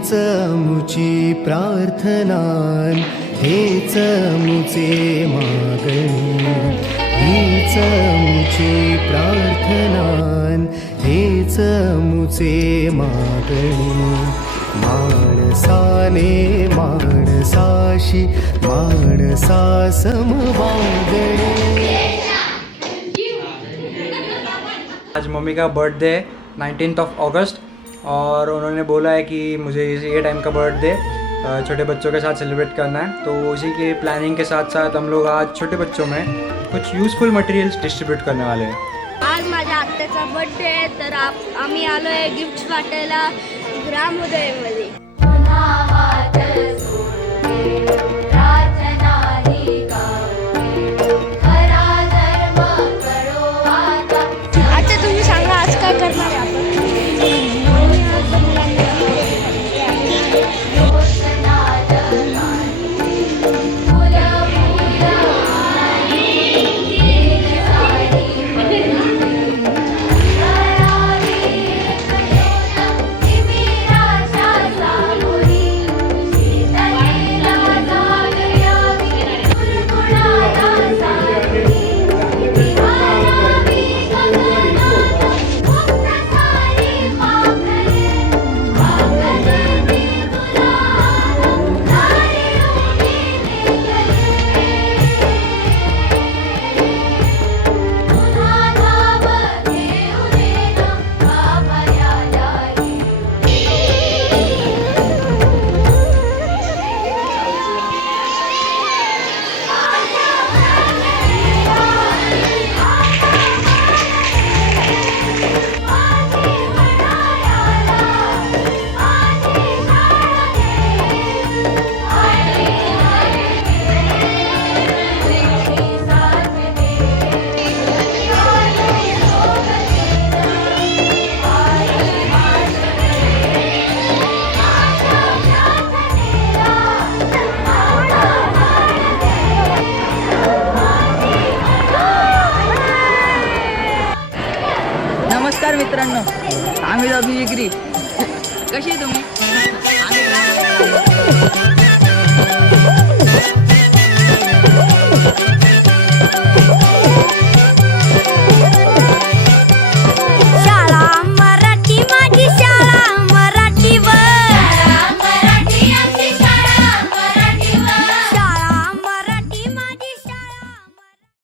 हीच मुची प्रार्थनान, हेच मुचे मागणी, हीच मुची प्रार्थनान, हेच मुचे मागणी. माणसाने माणसाशी माणसा समवागणे. आज मम्मी का बर्थडे है 19 अगस्त और उन्होंने बोला है कि मुझे ये टाइम का बर्थडे छोटे बच्चों के साथ सेलिब्रेट करना है. तो उसी की प्लानिंग के साथ साथ हम लोग आज छोटे बच्चों में कुछ यूजफुल मटेरियल्स डिस्ट्रीब्यूट करने वाले हैं. आज माझ्या आत्याचा बर्थडे आहे तर आम्ही आलो आहे गिफ्ट वाटायला ग्रामोदयमध्ये. अच्छा तुम्ही सांगा आज काय करणार आहे आपण. नमस्कार मित्रांनो, आम्ही अभिजिग्री. कशी आहे तुम्ही?